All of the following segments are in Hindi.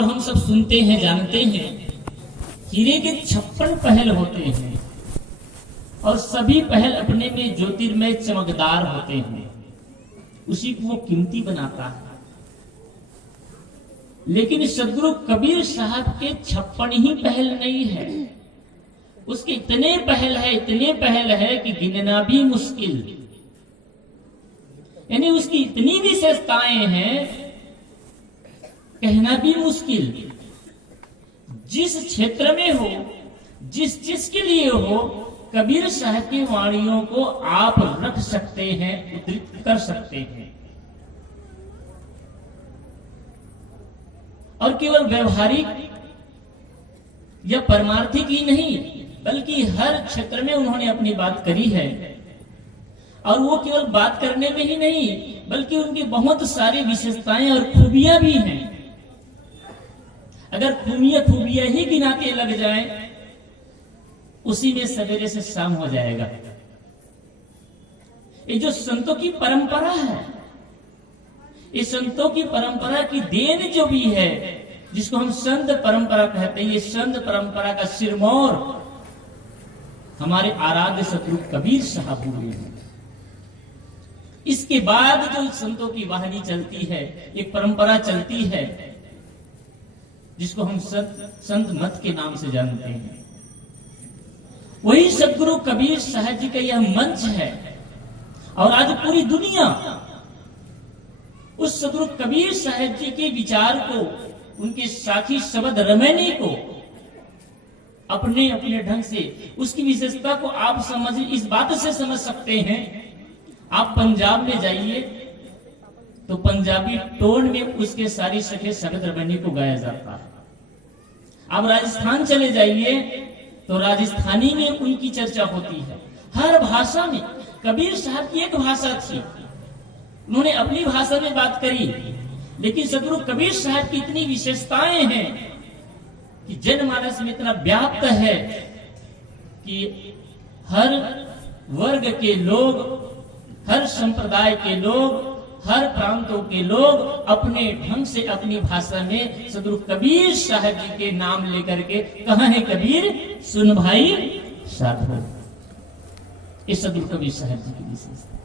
और हम सब सुनते हैं, जानते हैं, हीरे के 56 पहल होते हैं और सभी पहल अपने में ज्योतिर्मय चमकदार होते हैं, उसी को वो कीमती बनाता है। लेकिन सदगुरु कबीर साहब के 56 ही पहल नहीं है, उसके इतने पहल है कि गिनना भी मुश्किल। यानी उसकी इतनी विशेषताएं हैं, कहना भी मुश्किल। जिस क्षेत्र में हो, जिस चीज के लिए हो, कबीर साहब की वाणियों को आप रख सकते हैं, उद्धृत कर सकते हैं। और केवल व्यवहारिक या परमार्थिक ही नहीं, बल्कि हर क्षेत्र में उन्होंने अपनी बात करी है। और वो केवल बात करने में ही नहीं, बल्कि उनकी बहुत सारी विशेषताएं और खूबियां भी हैं। अगर खूबियां ही गिनाते लग जाएं, उसी में सवेरे से शाम हो जाएगा। ये जो संतों की परंपरा है, इस संतों की परंपरा की देन जो भी है, जिसको हम संत परंपरा कहते हैं, ये संत परंपरा का सिरमौर हमारे आराध्य सतगुरु कबीर साहब हुए हैं। इसके बाद जो संतों की वाहनी चलती है, एक परंपरा चलती है, जिसको हम संत मत के नाम से जानते हैं, वही सतगुरु कबीर साहब जी का यह मंच है। और आज पूरी दुनिया उस सदगुरु कबीर साहब जी के विचार को, उनके साथी शब्द रमैनी को अपने अपने ढंग से, उसकी विशेषता को आप इस बात से समझ सकते हैं। आप पंजाब में जाइए तो पंजाबी टोन में उसके सारी सखे शब्द रमैनी को गाया जाता है। आप राजस्थान चले जाइए तो राजस्थानी में उनकी चर्चा होती है। हर भाषा में, कबीर साहब की एक भाषा थी, उन्होंने अपनी भाषा में बात करी, लेकिन सदगुरु कबीर साहब की इतनी विशेषताएं हैं कि जनमानस में इतना व्याप्त है कि हर वर्ग के लोग, हर संप्रदाय के लोग, हर प्रांतों के लोग अपने ढंग से अपनी भाषा में सदगुरु कबीर साहब जी के नाम लेकर के, कहाँ है कबीर, सुन भाई साधो। इस सदगुरु कबीर साहब जी की विशेषता।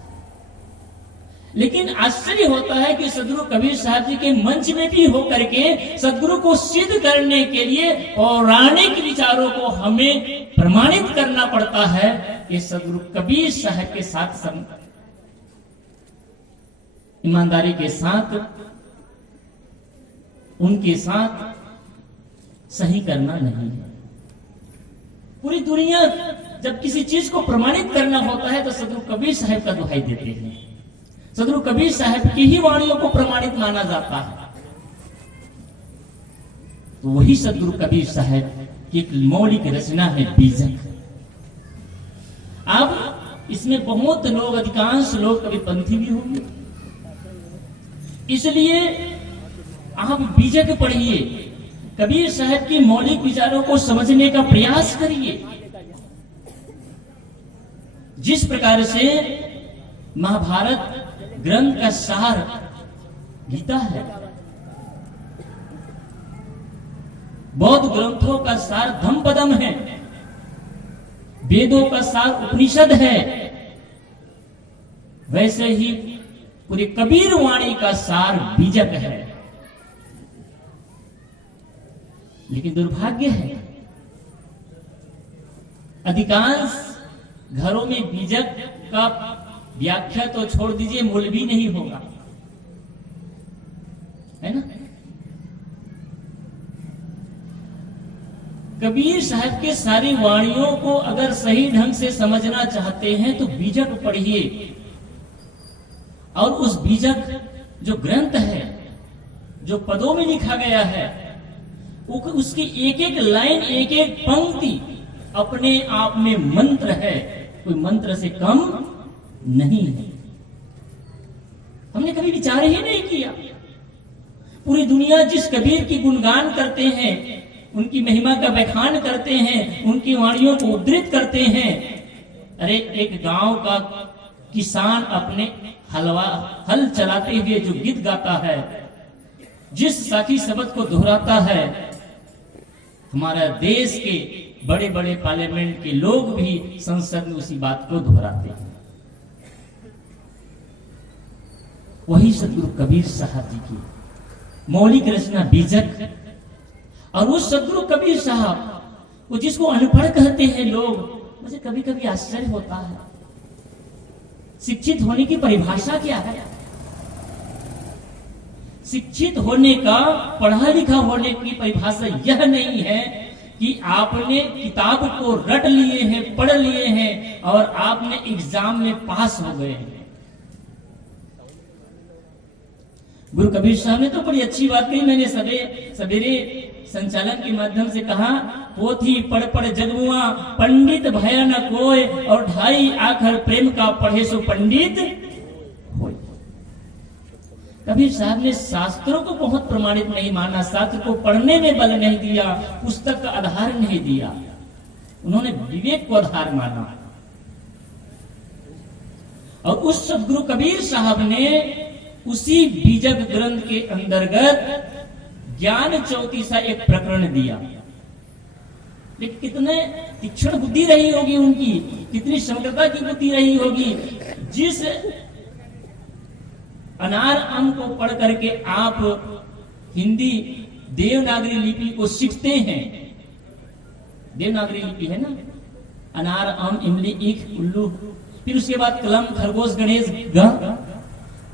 लेकिन आश्चर्य होता है कि सदगुरु कबीर साहब जी के मंच में भी होकर के सदगुरु को सिद्ध करने के लिए पौराणिक विचारों को हमें प्रमाणित करना पड़ता है कि सदगुरु कबीर साहब के साथ ईमानदारी के साथ, उनके साथ सही करना नहीं है। पूरी दुनिया जब किसी चीज को प्रमाणित करना होता है तो सदगुरु कबीर साहब का दुहाई देते हैं। सदगुरु कबीर साहब की ही वाणियों को प्रमाणित माना जाता है। तो वही सदगुरु कबीर साहब की एक मौलिक रचना है बीजक। अब इसमें बहुत लोग, अधिकांश लोग कबीरपंथी भी होंगे, इसलिए आप बीजक पढ़िए, कबीर साहब की मौलिक विचारों को समझने का प्रयास करिए। जिस प्रकार से महाभारत ग्रंथ का सार गीता है, बौद्ध ग्रंथों का सार धम्मपदम है, वेदों का सार उपनिषद है, वैसे ही पूरी कबीर वाणी का सार बीजक है। लेकिन दुर्भाग्य है, अधिकांश घरों में बीजक का व्याख्या तो छोड़ दीजिए, मूल भी नहीं होगा, है ना। कबीर साहब के सारी वाणियों को अगर सही ढंग से समझना चाहते हैं तो बीजक पढ़िए। और उस बीजक जो ग्रंथ है, जो पदों में लिखा गया है, उसकी एक एक लाइन, एक एक पंक्ति अपने आप में मंत्र है, कोई मंत्र से कम नहीं है। हमने कभी विचार ही नहीं किया। पूरी दुनिया जिस कबीर की गुणगान करते हैं, उनकी महिमा का बखान करते हैं, उनकी वाणियों को उद्धृत करते हैं। अरे एक गांव का किसान अपने हल चलाते हुए जो गीत गाता है, जिस साखी शब्द को दोहराता है, हमारा देश के बड़े बड़े पार्लियामेंट के लोग भी संसद में उसी बात को दोहराते हैं। वही सदगुरु कबीर साहब जी की मौलिक रचना बीजक। और उस सदगुरु कबीर साहब वो जिसको अनपढ़ कहते हैं लोग, मुझे कभी कभी आश्चर्य होता है, शिक्षित होने की परिभाषा क्या है? शिक्षित होने का, पढ़ा लिखा होने की परिभाषा यह नहीं है कि आपने किताब को रट लिए हैं, पढ़ लिए हैं और आपने एग्जाम में पास हो गए हैं। गुरु कबीर साहब ने तो बड़ी अच्छी बात कही, मैंने सवेरे संचालन के माध्यम से कहा, पोथी पढ़ पढ़ जगमुआ, पंडित भया न कोय, और ढाई आखर प्रेम का पढ़े सो पंडित होय। कबीर साहब ने शास्त्रों को बहुत प्रमाणित नहीं माना, शास्त्र को पढ़ने में बल नहीं दिया, पुस्तक का आधार नहीं दिया, उन्होंने विवेक को आधार माना। और उस सदगुरु कबीर साहब ने उसी बीजक ग्रंथ के अंतर्गत ज्ञान चौतीसा एक प्रकरण दिया। लेकिन कितने तीक्ष्ण बुद्धि रही होगी उनकी, कितनी समग्रता की बुद्धि रही होगी। जिस अनार अम को पढ़ करके आप हिंदी देवनागरी लिपि को सीखते हैं, देवनागरी लिपि है ना, अनार अम इमली ईख उल्लू, फिर उसके बाद कलम खरगोश गणेश ग।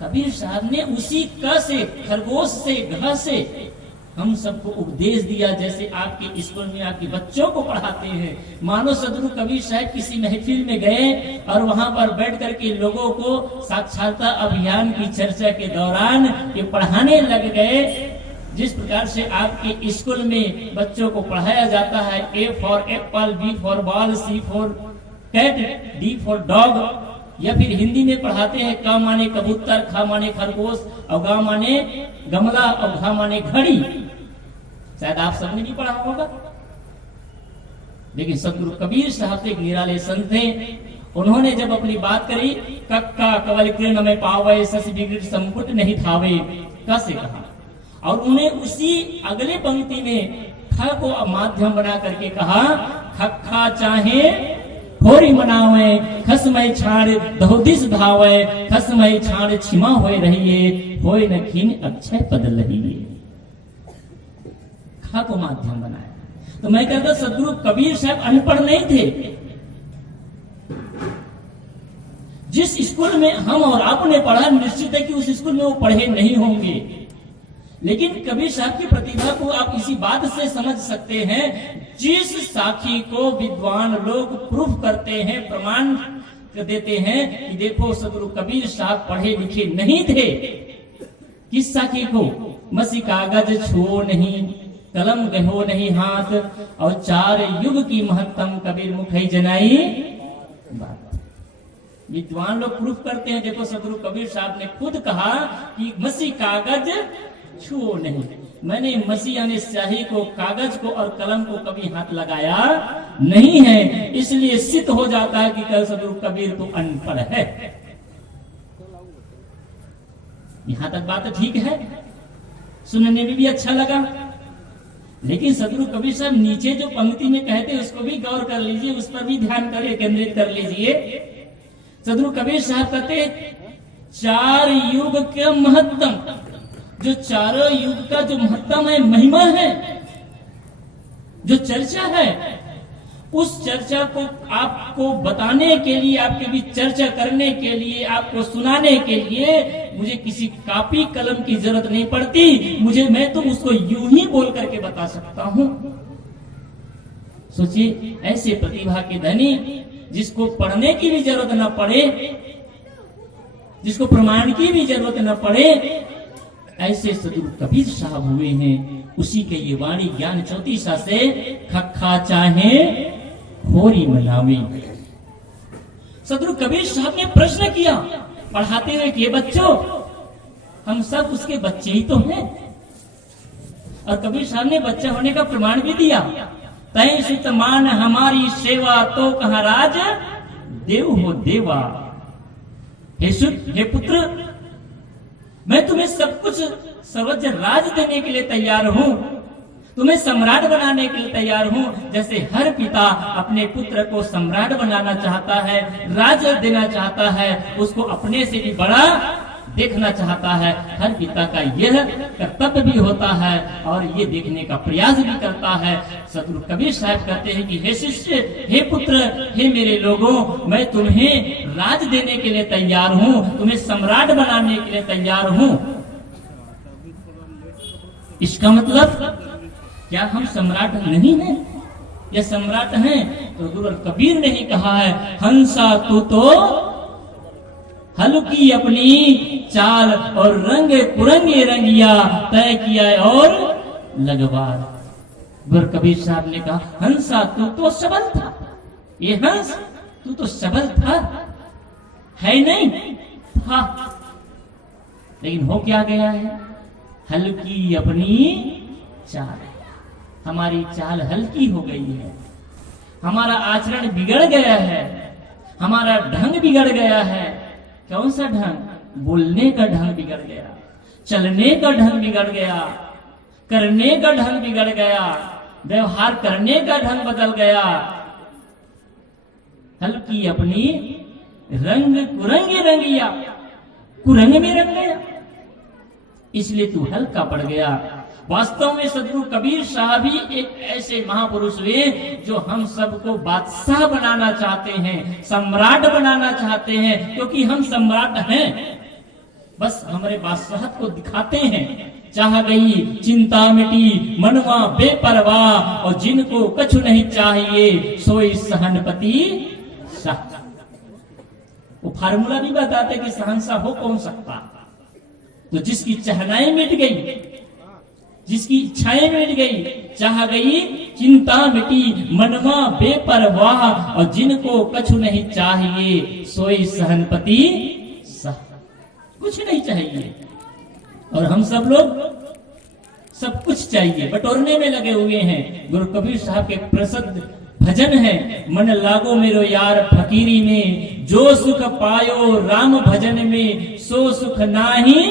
कबीर साहब ने उसी क से, खरगोश से, घ से हम सबको उपदेश दिया, जैसे आपके स्कूल में आपके बच्चों को पढ़ाते हैं। मानो सदगुरु कबीर साहब किसी महफिल में गए और वहां पर बैठ करके लोगों को साक्षरता अभियान की चर्चा के दौरान ये पढ़ाने लग गए। जिस प्रकार से आपके स्कूल में बच्चों को पढ़ाया जाता है, A for apple, B for ball, C for cat, D for dog, या फिर हिंदी में पढ़ाते हैं क माने कबूतर, ख माने खरगोश, और ग माने गमला, और घ माने घड़ी। शायद आप सबने भी पढ़ा होगा। लेकिन सदगुरु कबीर साहब एक निराले संत थे। उन्होंने जब अपनी बात करी, कक्का कवल कृण में पावे, सस बिगड़ संपुट नहीं थावे, कैसे कहा, और उन्हें उसी अगले पंक्ति में ख को माध्यम बना करके कहा, खक्खा चाहे होरी मनावे, खसमय छाड़ दहोदिस धावे, खसमय छाड़ छिमा होए रहिए, होए न खीन अक्षय पद लहिए। खा को माध्यम बनाया। तो मैं कहता सदगुरु कबीर साहब अनपढ़ नहीं थे। जिस स्कूल में हम और आपने पढ़ा, निश्चित है कि उस स्कूल में वो पढ़े नहीं होंगे, लेकिन कबीर साहब की प्रतिभा को आप इसी बात से समझ सकते हैं, जिस साखी को विद्वान लोग प्रूफ करते हैं, प्रमाण देते हैं कि देखो सदगुरु कबीर साहब पढ़े लिखे नहीं थे। किस साखी को? मसी कागज छुओ नहीं, कलम गहो नहीं हाथ, और चार युग की महत्तम कबीर मुखई जनाई बात। विद्वान लोग प्रूफ करते हैं, देखो सदगुरु कबीर साहब ने खुद कहा कि मसी कागज छुओ नहीं, मैंने मसी यानी स्याही को, कागज को और कलम को कभी हाथ लगाया नहीं है। इसलिए सिद्ध हो जाता है कि कल सदगुरु कबीर तो अनपढ़ है। यहां तक बात ठीक है, सुनने में भी अच्छा लगा। लेकिन सदगुरु कबीर साहब नीचे जो पंक्ति में कहते हैं उसको भी गौर कर लीजिए, उस पर भी ध्यान करिए, केंद्रित कर लीजिए। सदगुरु कबीर साहब कहते चार युग के महत्तम, जो चारों युग का जो महत्तम है, महिमा है, जो चर्चा है, उस चर्चा को आपको बताने के लिए, आपके बीच चर्चा करने के लिए, आपको सुनाने के लिए मुझे किसी कॉपी कलम की जरूरत नहीं पड़ती। मैं तो उसको यूं ही बोल करके बता सकता हूं। सोचिए, ऐसे प्रतिभा के धनी, जिसको पढ़ने की भी जरूरत न पड़े, जिसको प्रमाण की भी जरूरत न पड़े, ऐसे सदगुरु कबीर साहब हुए हैं। उसी के ये वाणी ज्ञान चौतीसा से, खक्खा चाहे होरी मनावे। सदगुरु कबीर साहब ने प्रश्न किया पढ़ाते हुए कि बच्चों, हम सब उसके बच्चे ही तो हैं। और कबीर साहब ने बच्चा होने का प्रमाण भी दिया। तय सुत मान हमारी सेवा, तो कहाँ राज देव हो देवा। हे सुत, हे पुत्र, मैं तुम्हें सब कुछ सर्वज्ञ राज देने के लिए तैयार हूं, तुम्हें सम्राट बनाने के लिए तैयार हूं। जैसे हर पिता अपने पुत्र को सम्राट बनाना चाहता है, राज देना चाहता है, उसको अपने से भी बड़ा देखना चाहता है, हर पिता का यह कर्तव्य भी होता है और ये देखने का प्रयास भी करता है। सतगुरु कबीर साहब कहते हैं कि हे शिष्य, हे पुत्र, हे मेरे लोगों, मैं तुम्हें राज देने के लिए तैयार हूं, तुम्हें सम्राट बनाने के लिए तैयार हूं। इसका मतलब क्या हम सम्राट नहीं हैं या सम्राट हैं? तो गुरु कबीर ने ही कहा है, हंसा तू तो हल्की अपनी चाल और रंग कुरंगे रंगिया तय किया और लगवार। गुरु कबीर साहब ने कहा, हंसा तू तो सबल था, ये हंस तू तो सबल था, है नहीं था, लेकिन हो क्या गया है? हल्की अपनी चाल, हमारी चाल हल्की हो गई है, हमारा आचरण बिगड़ गया है, हमारा ढंग बिगड़ गया है। कौन सा ढंग? बोलने का ढंग बिगड़ गया, चलने का ढंग बिगड़ गया, करने का ढंग बिगड़ गया, व्यवहार करने का ढंग बदल गया। हल्की अपनी रंग कुरंगे रंगिया, कुरंग में रंग गया, इसलिए तू हल्का पड़ गया। वास्तव में सदगुरु कबीर साहब ही एक ऐसे महापुरुष हुए जो हम सबको बादशाह बनाना चाहते हैं, सम्राट बनाना चाहते हैं, क्योंकि हम सम्राट हैं, बस हमारे बादशाहत को दिखाते हैं। चाह गई चिंता मिटी मनवा बेपरवाह, और जिनको कछु नहीं चाहिए सोई सहनपति साह। वो फार्मूला भी बताते कि सहनशाह हो कौन सकता? तो जिसकी चाहनाएं मिट गई, जिसकी इच्छाएं मिट गई, चाह गई चिंता मिटी मनवा बेपरवाह, और जिनको कछु नहीं चाहिए सोई सहनपति साह। कुछ नहीं चाहिए और हम सब लोग सब कुछ चाहिए, बटोरने में लगे हुए हैं। गुरु कबीर साहब के प्रसिद्ध भजन है, मन लागो मेरो यार फकीरी में, जो सुख पायो राम भजन में सो सुख नाही।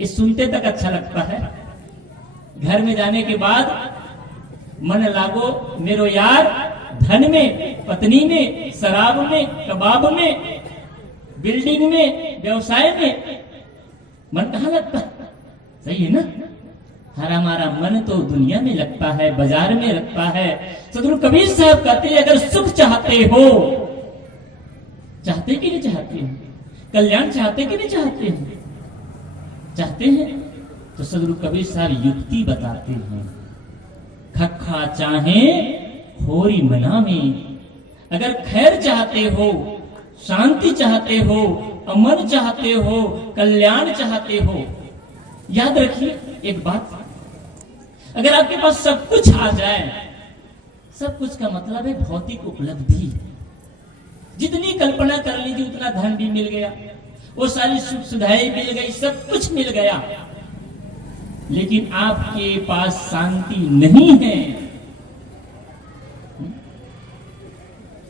ये सुनते तक अच्छा लगता है, घर में जाने के बाद मन लागो मेरो यार धन में, पत्नी में, शराब में, कबाब में, बिल्डिंग में, व्यवसाय में, मन कहाँ लगता? सही है ना? हमारा मन तो दुनिया में लगता है, बाजार में लगता है। सदगुरु कबीर साहब कहते हैं, अगर सुख चाहते हो, चाहते कि नहीं चाहते हो? कल्याण चाहते कि नहीं चाहते हो? चाहते हैं तो सदगुरु कबीर साहब युक्ति बताते हैं। खखा चाहे होरी मना में, अगर खैर चाहते हो, शांति चाहते हो, अमन चाहते हो, कल्याण चाहते हो, याद रखिए एक बात, अगर आपके पास सब कुछ आ जाए, सब कुछ का मतलब है भौतिक उपलब्धि, जितनी कल्पना कर लीजिए उतना धन भी मिल गया, वो सारी सुख सुविधाएं मिल गई, सब कुछ मिल गया, लेकिन आपके पास शांति नहीं है,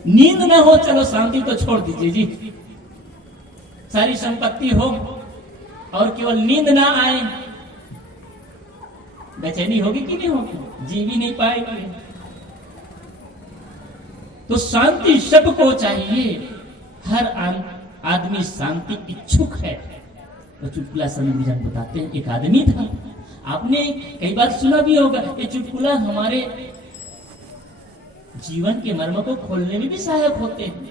नींद ना हो, चलो शांति तो छोड़ दीजिए जी, सारी संपत्ति हो और केवल नींद ना आए, बेचैनी होगी कि नहीं होगी? जी भी नहीं पाएंगे। तो शांति सबको चाहिए, हर आदमी शांति इच्छुक है। तो चुटकुला समय विजन बताते हैं, एक आदमी था, आपने कई बार सुना भी होगा, ये चुटकुला हमारे जीवन के मर्म को खोलने में भी सहायक होते हैं।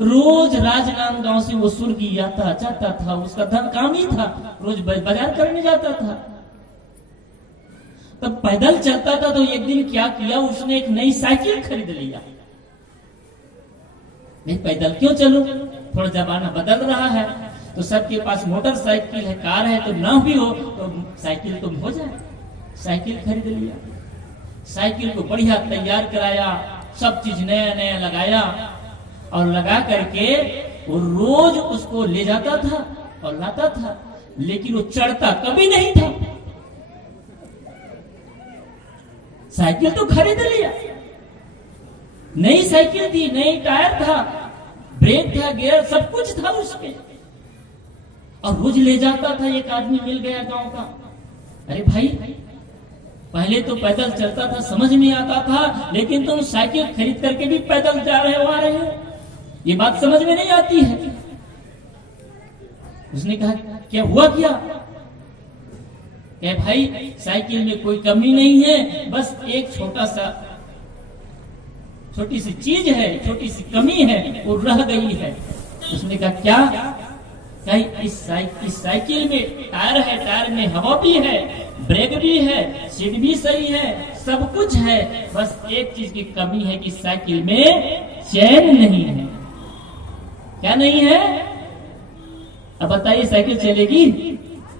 रोज राजनांदगांव से वो सुर्गी आता जाता था, उसका धन काम ही था, रोज बाजार करने जाता था, तब पैदल चलता था। तो एक दिन क्या किया, उसने एक नई साइकिल खरीद लिया। नहीं पैदल क्यों चलूं, थोड़ा जमाना बदल रहा है, तो सबके पास मोटरसाइकिल है, कार है, तो ना भी हो तो साइकिल तो हो जाए, साइकिल खरीद लिया। साइकिल को बढ़िया तैयार कराया, सब चीज नया नया लगाया, और लगा करके वो रोज उसको ले जाता था और लाता था, लेकिन वो चढ़ता कभी नहीं था। साइकिल तो खरीद लिया, नई साइकिल थी, नई टायर था, ब्रेक था, गियर सब कुछ था उसमें, और रोज ले जाता था। एक आदमी मिल गया गांव का, अरे भाई पहले तो पैदल चलता था, समझ में आता था, लेकिन तुम साइकिल खरीद करके भी पैदल जा रहे हो, आ रहे हो, ये बात समझ में नहीं आती है। उसने कहा क्या हुआ क्या? क्या भाई साइकिल में कोई कमी नहीं है, बस एक छोटी सी चीज है, छोटी सी कमी है, वो रह गई है। उसने कहा क्या? कहीं इस साइकिल में टायर है, टायर में हवा भी है, ब्रेक भी है, सीट भी सही है, सब कुछ है, बस एक चीज की कमी है कि साइकिल में चैन नहीं है। क्या नहीं है? अब बताइए साइकिल चलेगी?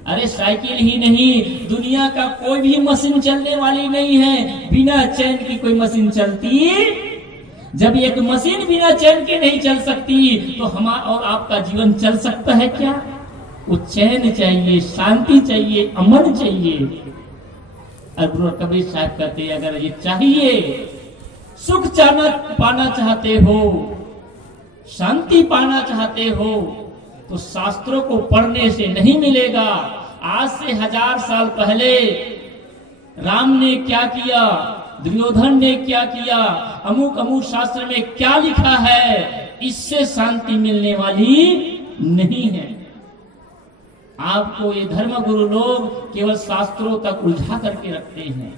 अरे साइकिल ही नहीं, दुनिया का कोई भी मशीन चलने वाली नहीं है बिना चैन की। कोई मशीन चलती? जब एक मशीन बिना चैन के नहीं चल सकती तो हमारा और आपका जीवन चल सकता है क्या? वो चैन चाहिए, शांति चाहिए, अमन चाहिए। गुरु कबीर साहब कहते हैं अगर ये चाहिए, सुख पाना चाहते हो, शांति पाना चाहते हो, तो शास्त्रों को पढ़ने से नहीं मिलेगा। आज से 1000 साल पहले राम ने क्या किया, दुर्योधन ने क्या किया, अमुक अमुक शास्त्र में क्या लिखा है, इससे शांति मिलने वाली नहीं है। आपको ये धर्म गुरु लोग केवल शास्त्रों तक उलझा करके रखते हैं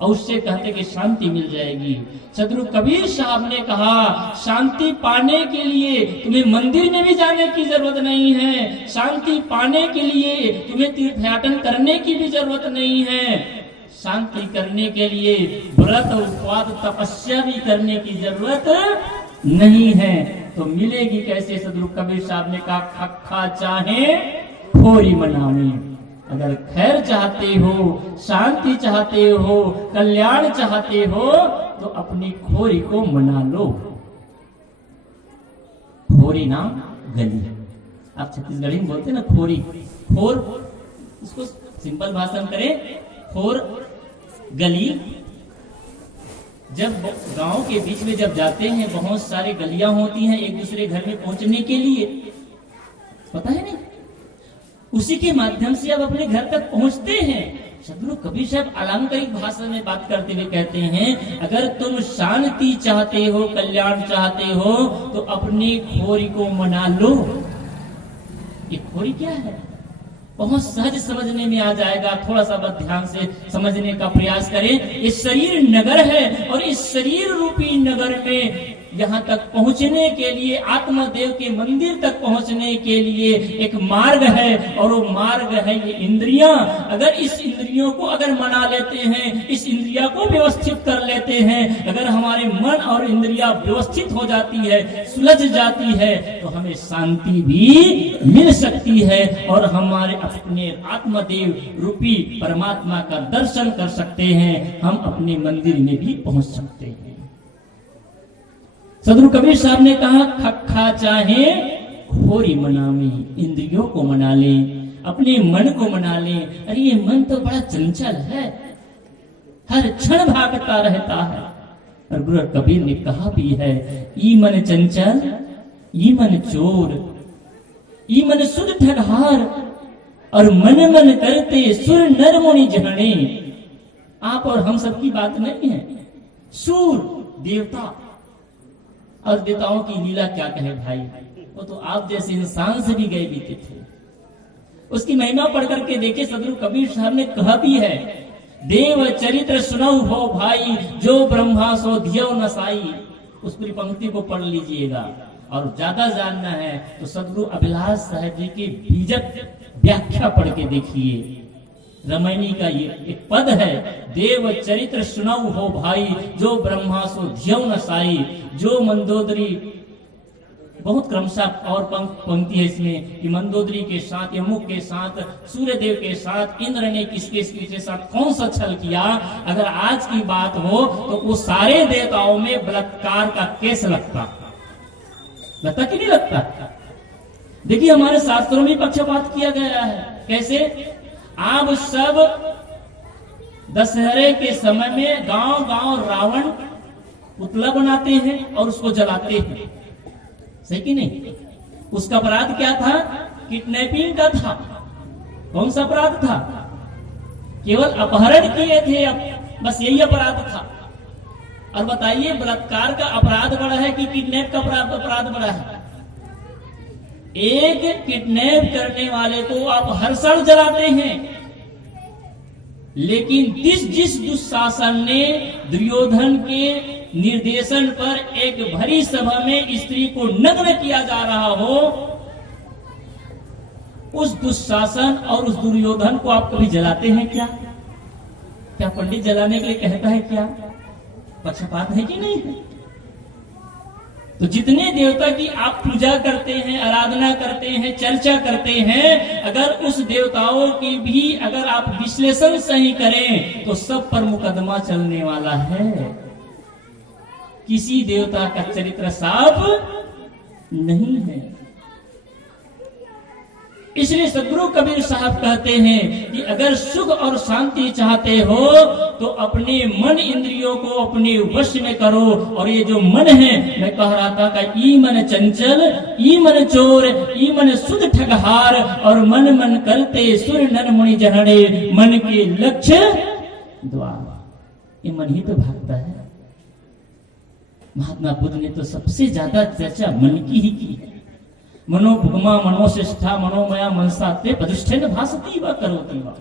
और उससे कहते कि शांति मिल जाएगी। सदगुरु कबीर साहब ने कहा शांति पाने के लिए तुम्हें मंदिर में भी जाने की जरूरत नहीं है, शांति पाने के लिए तुम्हें तीर्थयाटन करने की भी जरूरत नहीं है, शांति करने के लिए व्रत उपवास तपस्या भी करने की जरूरत नहीं है। तो मिलेगी कैसे? सदगुरु कबीर साहब ने कहा खक्खा चाहे खोरी मनावे। अगर खैर चाहते हो, शांति चाहते हो, कल्याण चाहते हो, तो अपनी खोरी को मना लो। खोरी नाम गली, आप छत्तीसगढ़ी में बोलते ना खोरी, खोर, इसको सिंपल भाषा में करें, खोर गली। जब गांव के बीच में जब जाते हैं, बहुत सारी गलियां होती हैं एक दूसरे घर में पहुंचने के लिए, पता है नहीं, उसी के माध्यम से आप अपने घर तक पहुंचते हैं। सदगुरु कबीर साहब अलंकारिक भाषा में बात करते हुए कहते हैं अगर तुम शांति चाहते हो, कल्याण चाहते हो, तो अपनी खोरी को मना लो। ये खोरी क्या है? बहुत सहज समझने में आ जाएगा, थोड़ा सा बस ध्यान से समझने का प्रयास करें। ये शरीर नगर है और इस शरीर रूपी नगर में यहाँ तक पहुँचने के लिए, आत्मदेव के मंदिर तक पहुँचने के लिए एक मार्ग है और वो मार्ग है ये इंद्रियां। अगर इस इंद्रियों को अगर मना लेते हैं, इस इंद्रिया को व्यवस्थित कर लेते हैं, अगर हमारे मन और इंद्रिया व्यवस्थित हो जाती है, सुलझ जाती है, तो हमें शांति भी मिल सकती है और हमारे अपने आत्मदेव रूपी परमात्मा का दर्शन कर सकते हैं, हम अपने मंदिर में भी पहुंच सकते हैं। सदगुरु कबीर साहब ने कहा खक्खा चाहे खोरी मनावे, इंद्रियों को मना ले, अपने मन को मना ले। अरे ये मन तो बड़ा चंचल है, हर क्षण भागता रहता है। और गुरु कबीर ने कहा भी है ई मन चंचल, ई मन चोर, ई मन सुध ठगहार, और मन मन करते सुर नर मुनि जाने। आप और हम सबकी बात नहीं है, सूर देवता और देवताओं की लीला क्या कहे भाई, वो तो आप जैसे इंसान से भी गए बीते थे। उसकी महिमा पढ़ करके देखे, सदगुरु कबीर साहब ने कहा भी है देव चरित्र सुनऊ हो भाई, जो ब्रह्मा सो धियो नसाई। उस पूरी पंक्ति को पढ़ लीजिएगा। और ज्यादा जानना है तो सदगुरु अभिलाष साहब जी की बीजक व्याख्या पढ़ के देखिए। रमैनी का ये एक पद है, देव चरित्र सुनऊ हो भाई, जो ब्रह्मा सो धियो नसाई। जो मंदोदरी, बहुत क्रमशः और पंक्ति है इसमें कि मंदोदरी के साथ, यमुक के साथ, सूर्यदेव के साथ, इंद्र ने किसके साथ कौन सा छल किया। अगर आज की बात हो तो वो सारे देवताओं में बलात्कार का केस लगता कि नहीं लगता? देखिए हमारे शास्त्रों में पक्षपात किया गया है। कैसे? आप सब दशहरे के समय में गांव गांव रावण पुतला बनाते हैं और उसको जलाते हैं, सही कि नहीं? उसका अपराध क्या था किडनैपिंग का था। कौन सा अपराध था? केवल अपहरण किए थे, बस यही अपराध था। और बताइए, बलात्कार का अपराध बड़ा है कि किडनैप का अपराध बड़ा है? एक किडनैप करने वाले को आप हर साल जलाते हैं, लेकिन जिस दुशासन ने दुर्योधन के निर्देशन पर एक भरी सभा में स्त्री को नग्न किया जा रहा हो, उस दुशासन और उस दुर्योधन को आप कभी जलाते हैं क्या? क्या पंडित जलाने के लिए कहता है क्या? पक्षपात है कि नहीं है? तो जितने देवता की आप पूजा करते हैं, आराधना करते हैं, चर्चा करते हैं, अगर उस देवताओं की भी अगर आप विश्लेषण सही करें तो सब पर मुकदमा चलने वाला है। किसी देवता का चरित्र साफ नहीं है। इसलिए सदगुरु कबीर साहब कहते हैं कि अगर सुख और शांति चाहते हो तो अपने मन इंद्रियों को अपने वश में करो। और ये जो मन है, मैं कह रहा था कि ई मन चंचल, ई मन चोर, ई मन सुध ठगहार, और मन मन करते सुर नर मुनि जहड़े, मन के लक्ष्य द्वार। ये मन ही तो भागता है। महात्मा बुद्ध ने तो सबसे ज्यादा चर्चा मन की ही की है। मनोभुगमा मनोश्रेष्ठा मनोमया मनसा ते प्रतिष्ठेन भासती व करोति व।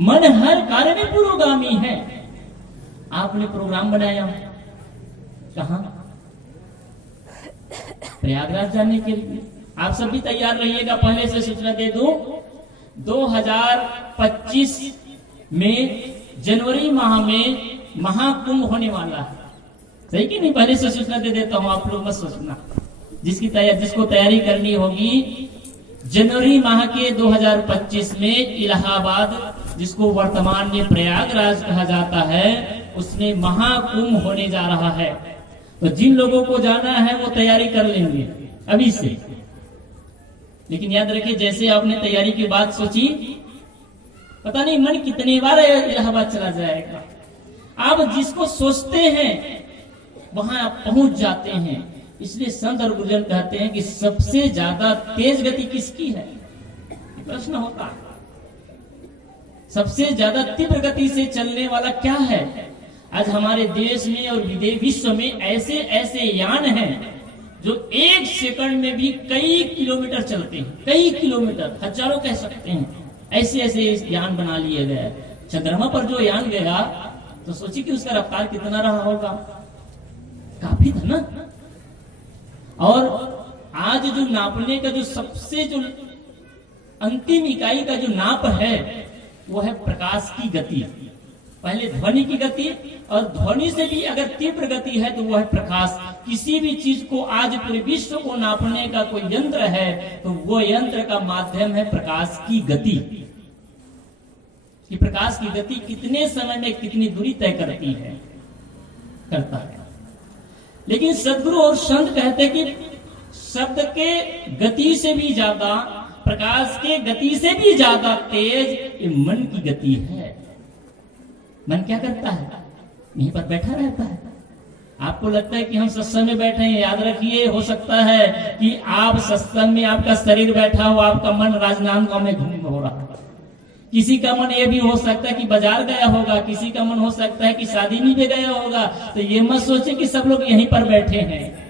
मन हर कार्य में पुरोगामी है। आपने प्रोग्राम बनाया कहां? प्रयागराज जाने के लिए। आप सब भी तैयार रहिएगा। पहले से सूचना दे दूं, 2025 में जनवरी माह में महाकुंभ होने वाला है। सही कि नहीं? पहले से सूचना दे देता हूं, आप लोग मत सोचना। जिसको तैयारी करनी होगी, जनवरी माह के 2025 में इलाहाबाद, जिसको वर्तमान में प्रयागराज कहा जाता है, उसमें महाकुंभ होने जा रहा है। तो जिन लोगों को जाना है वो तैयारी कर लेंगे अभी से। लेकिन याद रखिए, जैसे आपने तैयारी की बात सोची, पता नहीं मन कितनी बार इलाहाबाद चला जाएगा। आप जिसको सोचते हैं वहां आप पहुंच जाते हैं। इसलिए संत और गुरुजन कहते हैं कि सबसे ज्यादा तेज गति किसकी है? प्रश्न होता है। सबसे ज्यादा तीव्र गति से चलने वाला क्या है? आज हमारे देश में और विश्व में ऐसे ऐसे यान हैं जो 1 सेकंड में भी कई किलोमीटर चलते हैं। कई किलोमीटर, हजारों कह सकते हैं। ऐसे ऐसे यान बना लिए गए। चंद्रमा पर जो यान गया तो सोचिए कि उसका रफ्तार कितना रहा होगा। काफी था ना। और आज जो नापने का जो सबसे जो अंतिम इकाई का जो नाप है वो है प्रकाश की गति। पहले ध्वनि की गति, और ध्वनि से भी अगर तीव्र गति है तो वो है प्रकाश। किसी भी चीज को आज पूरे विश्व को नापने का कोई यंत्र है तो वो यंत्र का माध्यम है प्रकाश की गति। कि प्रकाश की गति कितने समय में कितनी दूरी तय करता है। लेकिन सदगुरु और संत कहते कि शब्द के गति से भी ज्यादा, प्रकाश के गति से भी ज्यादा तेज ये मन की गति है। मन क्या करता है? यहीं पर बैठा रहता है। आपको लगता है कि हम सत्संग में बैठे हैं। याद रखिए, हो सकता है कि आप सत्संग में आपका शरीर बैठा हो, आपका मन राजनांदगांव में घूम हो रहा है। किसी का मन ये भी हो सकता है कि बाजार गया होगा, किसी का मन हो सकता है कि शादी में भी गया होगा। तो ये मत सोचे कि सब लोग यहीं पर बैठे हैं।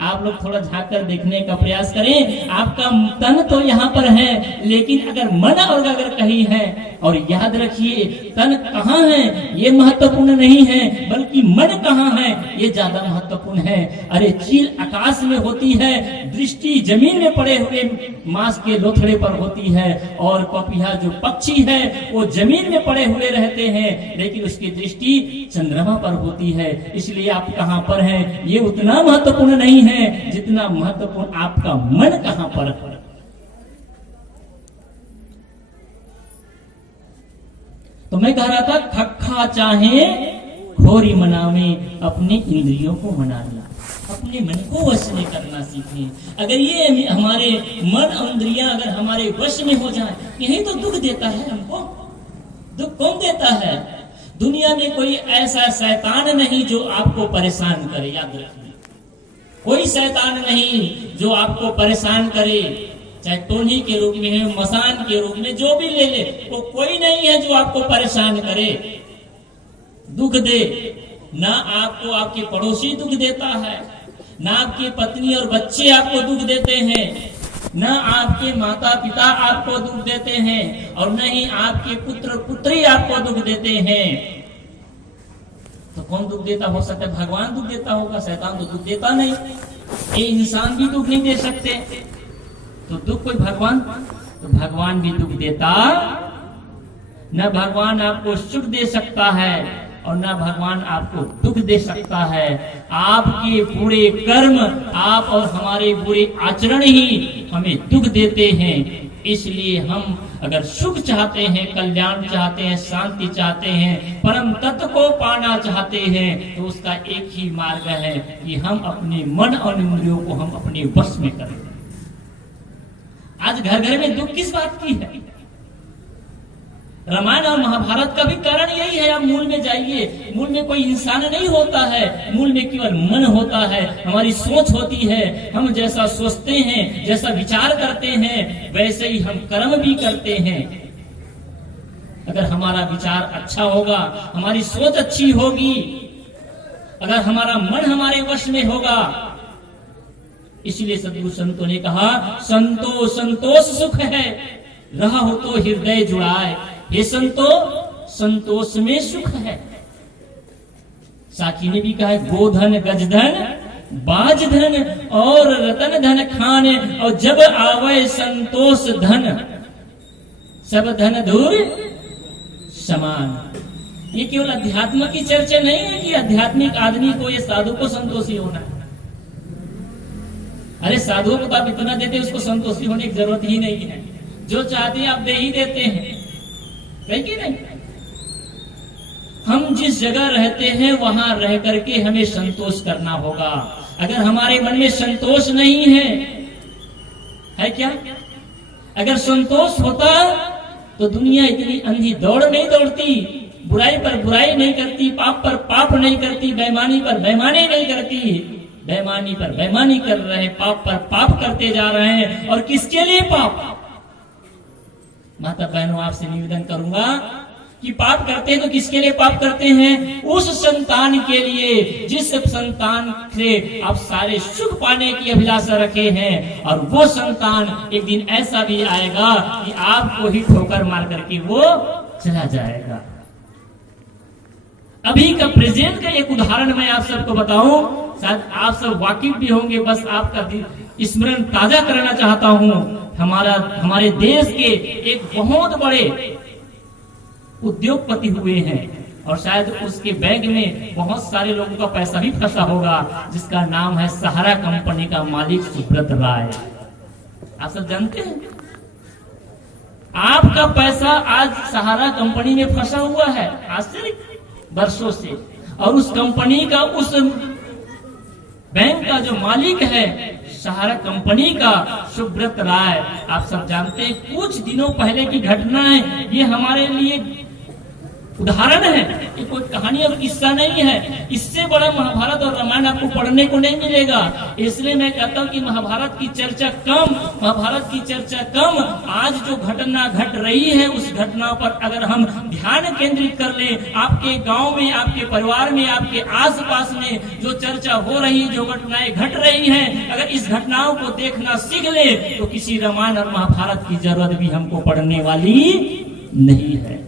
आप लोग थोड़ा झांक कर देखने का प्रयास करें। आपका तन तो यहाँ पर है, लेकिन अगर मन और अगर कहीं है, और याद रखिए तन कहाँ है ये महत्वपूर्ण नहीं है, बल्कि मन कहाँ है ये ज्यादा महत्वपूर्ण है। अरे चील आकाश में होती है, दृष्टि जमीन में पड़े हुए मांस के लोथड़े पर होती है, और पपिया जो पक्षी है वो जमीन में पड़े हुए रहते हैं, लेकिन उसकी दृष्टि चंद्रमा पर होती है। इसलिए आप कहाँ पर हैं ये उतना महत्वपूर्ण नहीं है जितना महत्वपूर्ण आपका मन कहाँ पर है। तो मैं कह रहा था, खक्खा चाहे खोरी मनावे, अपने इंद्रियों को मनाना, अपने मन को वश में करना सीखें। अगर ये हमारे मन और इंद्रियां अगर हमारे वश में हो जाए, यही तो दुख देता है हमको। दुख कौन देता है? दुनिया में कोई ऐसा शैतान नहीं जो आपको परेशान करे। याद रखिए, कोई शैतान नहीं जो आपको परेशान करे। चाहे टोनी के रूप में है, मसान के रूप में, जो भी ले ले, वो कोई नहीं है जो आपको परेशान करे, दुख दे। ना आपको आपके पड़ोसी दुख देता है, ना आपकी पत्नी और बच्चे आपको दुख देते हैं, न आपके माता पिता आपको दुख देते हैं, और न ही आपके पुत्र पुत्री आपको दुख देते हैं। तो कौन दुख देता हो सकता है? भगवान दुख देता होगा, शैतान तो दुख देता नहीं, ये इंसान भी दुख नहीं दे सकते। तो दुख कोई भगवान, तो भगवान भी दुख देता न। भगवान आपको सुख दे सकता है और न भगवान आपको दुख दे सकता है। आपके बुरे कर्म, आप और हमारे बुरे आचरण ही हमें दुख देते हैं। इसलिए हम अगर सुख चाहते हैं, कल्याण चाहते हैं, शांति चाहते हैं, परम तत्व को पाना चाहते हैं, तो उसका एक ही मार्ग है कि हम अपने मन और इंद्रियों को हम अपने वश में करें। आज घर घर में दुख किस बात की है? रामायण और महाभारत का भी कारण यही है। आप मूल में जाइए, मूल में कोई इंसान नहीं होता है, मूल में केवल मन होता है, हमारी सोच होती है। हम जैसा सोचते हैं, जैसा विचार करते हैं, वैसे ही हम कर्म भी करते हैं। अगर हमारा विचार अच्छा होगा, हमारी सोच अच्छी होगी, अगर हमारा मन हमारे वश में होगा, इसलिए सदगुरु संतों ने कहा, संतोष संतोष सुख है, रहा हो तो हृदय जुड़ाए। हे संतो, संतोष में सुख है। साकी ने भी कहा, गोधन गजधन बाज धन और रतन धन खाने, और जब आवे संतोष धन सब धन धूर समान। ये केवल अध्यात्म की चर्चा नहीं है कि आध्यात्मिक आदमी को, ये साधु को संतोषी होना है। अरे साधुओं को तो आप इतना देते, उसको संतोषी होने की जरूरत ही नहीं है। जो चाहते हैं आप दे ही देते हैं, है कि नहीं? हम जिस जगह रहते हैं वहां रह करके हमें संतोष करना होगा। अगर हमारे मन में संतोष नहीं है क्या? अगर संतोष होता तो दुनिया इतनी अंधी दौड़ नहीं दौड़ती, बुराई पर बुराई नहीं करती, पाप पर पाप नहीं करती, बेईमानी पर बेईमानी नहीं करती। बेईमानी पर बेईमानी कर रहे हैं, पाप पर पाप करते जा रहे हैं। और किसके लिए पाप? माता बहनों, आपसे निवेदन करूंगा कि पाप करते हैं तो किसके लिए पाप करते हैं? उस संतान के लिए जिस संतान से आप सारे सुख पाने की अभिलाषा रखे हैं। और वो संतान एक दिन ऐसा भी आएगा कि आपको ही ठोकर मार करके वो चला जाएगा। अभी का प्रेजेंट का एक उदाहरण मैं आप सबको बताऊं, शायद आप सब वाकिफ भी होंगे, बस आपका स्मरण ताजा कराना चाहता हूं। हमारे देश के एक बहुत बड़े उद्योगपति हुए हैं, और शायद उसके बैंक में बहुत सारे लोगों का पैसा भी फंसा होगा, जिसका नाम है सहारा कंपनी का मालिक सुब्रत राय। आप सब जानते हैं? आपका पैसा आज सहारा कंपनी में फंसा हुआ है, आज से वर्षों से। और उस कंपनी का, उस बैंक का जो मालिक है सहारा कंपनी का सुब्रत राय, आप सब जानते हैं। कुछ दिनों पहले की घटना है, ये हमारे लिए उदाहरण है, ये कोई कहानी और किस्सा नहीं है। इससे बड़ा महाभारत और रामायण आपको पढ़ने को नहीं मिलेगा। इसलिए मैं कहता हूँ कि महाभारत की चर्चा कम, महाभारत की चर्चा कम। आज जो घटना घट रही है, उस घटना पर अगर हम ध्यान केंद्रित कर ले, आपके गांव में, आपके परिवार में, आपके आसपास में जो चर्चा हो रही, जो घटनाएं घट रही हैं, अगर इस घटनाओं को देखना सीख ले, तो किसी रामायण और महाभारत की जरूरत भी हमको पढ़ने वाली नहीं है।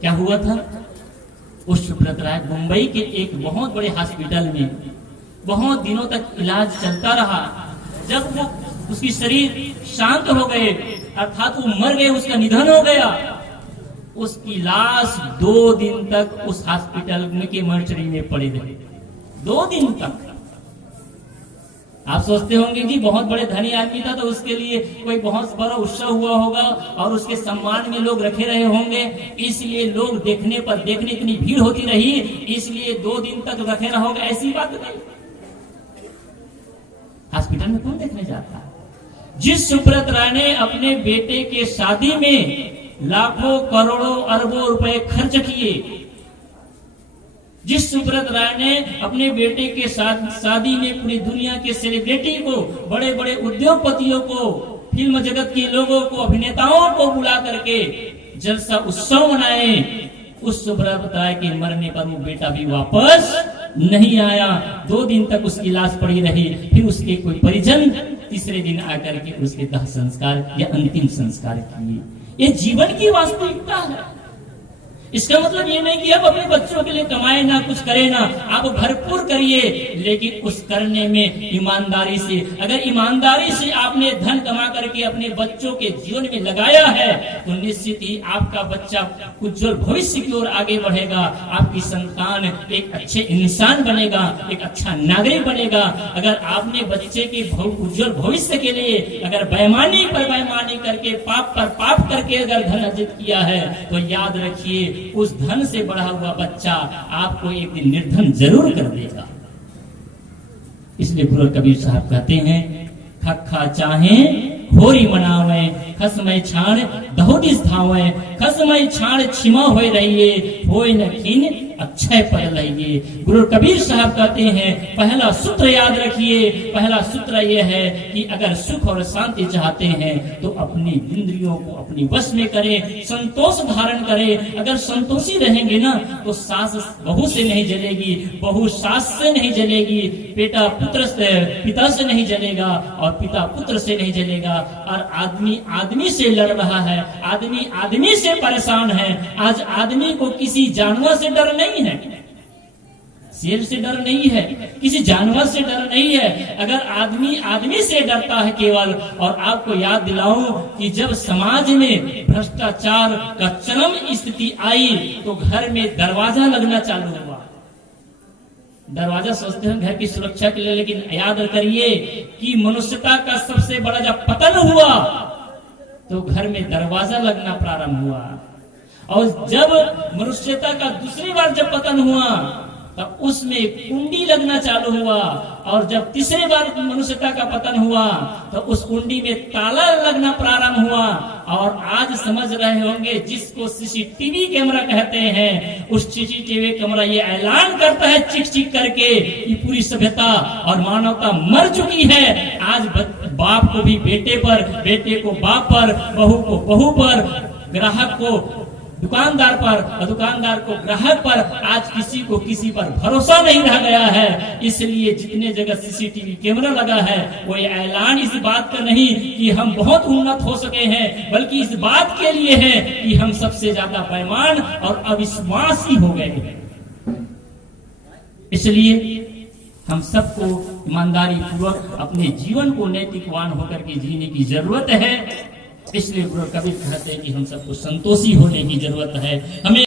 क्या हुआ था? उस सुब्रत राय मुंबई के एक बहुत बड़े हॉस्पिटल में बहुत दिनों तक इलाज चलता रहा। जब वो उसकी शरीर शांत हो गए, अर्थात वो मर गए, उसका निधन हो गया, उसकी लाश 2 दिन तक उस हॉस्पिटल के मर्चरी में पड़ी रही। 2 दिन तक। आप सोचते होंगे जी बहुत बड़े धनी आदमी था, तो उसके लिए कोई बहुत बड़ा उत्सव हुआ होगा और उसके सम्मान में लोग रखे रहे होंगे, इसलिए लोग देखने इतनी भीड़ होती रही, इसलिए 2 दिन तक रखे रहोगे, ऐसी बात नहीं। हॉस्पिटल में कौन देखने जाता है? जिस सुब्रत राय ने अपने बेटे के शादी में लाखों करोड़ों अरबों रुपए खर्च किए, जिस सुब्रत राय ने अपने बेटे के शादी में पूरी दुनिया के सेलिब्रिटी को, बड़े बड़े उद्योगपतियों को फिल्म जगत के लोगों को, अभिनेताओं को बुला करके जलसा उत्सव मनाए। उस सुबह बताया कि मरने पर वो बेटा भी वापस नहीं आया। 2 दिन तक उसकी लाश पड़ी रही। फिर उसके कोई परिजन तीसरे दिन आकर के उसके दाह संस्कार या अंतिम संस्कार किए। ये जीवन की वास्तविकता है। इसका मतलब ये नहीं कि आप अपने बच्चों के लिए कमाए ना, कुछ करे ना, आप भरपूर करिए, लेकिन उस करने में ईमानदारी से, अगर ईमानदारी से आपने धन कमा करके अपने बच्चों के जीवन में लगाया है तो निश्चित ही आपका बच्चा उज्जवल भविष्य की ओर आगे बढ़ेगा। आपकी संतान एक अच्छे इंसान बनेगा, एक अच्छा नागरिक बनेगा। अगर आपने बच्चे के उज्जवल भविष्य के लिए अगर बेईमानी पर बेईमानी करके, पाप पर पाप करके अगर धन अर्जित किया है तो याद रखिए उस धन से बढ़ा हुआ बच्चा आपको एक दिन निर्धन जरूर कर देगा। इसलिए गुरु कबीर साहब कहते हैं, खखा चाहे होरी मनावे, खसमय छाण दहोदिस धावे, खसमय छाण छिमा होए रहिए, होए न खीन अक्षय पद लइए। गुरु कबीर साहब कहते हैं, पहला सूत्र याद रखिए। पहला सूत्र यह है कि अगर सुख और शांति चाहते हैं तो अपनी इंद्रियों को अपनी वश में करें, संतोष धारण करें। अगर संतोषी रहेंगे ना तो सास बहू से नहीं जलेगी, बहू सास से नहीं जलेगी, बेटा पुत्र से, पिता से नहीं जलेगा और पिता पुत्र से नहीं जलेगा। और आदमी आदमी से लड़ रहा है, आदमी आदमी से परेशान है। आज आदमी को किसी जानवर से डर नहीं है, शेर से डर नहीं है, किसी जानवर से डर नहीं है। अगर आदमी आदमी से डरता है केवल, और आपको याद दिलाऊं कि जब समाज में भ्रष्टाचार का चरम स्थिति आई तो घर में दरवाजा लगना चालू हुआ। दरवाजा सोचते हैं घर की सुरक्षा के लिए, लेकिन याद करिए कि मनुष्यता का सबसे बड़ा जब पतन हुआ तो घर में दरवाजा लगना प्रारंभ हुआ। और जब मनुष्यता का दूसरी बार जब पतन हुआ तब उसमें कुंडी लगना चालू हुआ। और जब तीसरी बार मनुष्यता का पतन हुआ तो उस कुंडी में ताला लगना प्रारंभ हुआ। और आज समझ रहे होंगे जिसको सीसीटीवी कैमरा कहते हैं, उस सीसीटीवी कैमरा ये ऐलान करता है चिक चिक करके कि पूरी सभ्यता और मानवता मर चुकी है। आज बाप को भी बेटे पर, बेटे को बाप पर, बहू को बहू पर, ग्राहक को दुकानदार पर और दुकानदार को ग्राहक पर, आज किसी को किसी पर भरोसा नहीं रह गया है। इसलिए जितने जगह सीसीटीवी कैमरा लगा है वो ये ऐलान इस बात का नहीं कि हम बहुत उन्नत हो सके हैं, बल्कि इस बात के लिए है कि हम सबसे ज्यादा बेईमान और अविश्वासी हो गए हैं। इसलिए हम सबको ईमानदारी पूर्वक अपने जीवन को नैतिकवान होकर के जीने की जरूरत है। इसलिए गुरु कबीर कहते हैं कि हम सबको संतोषी होने की जरूरत है। हमें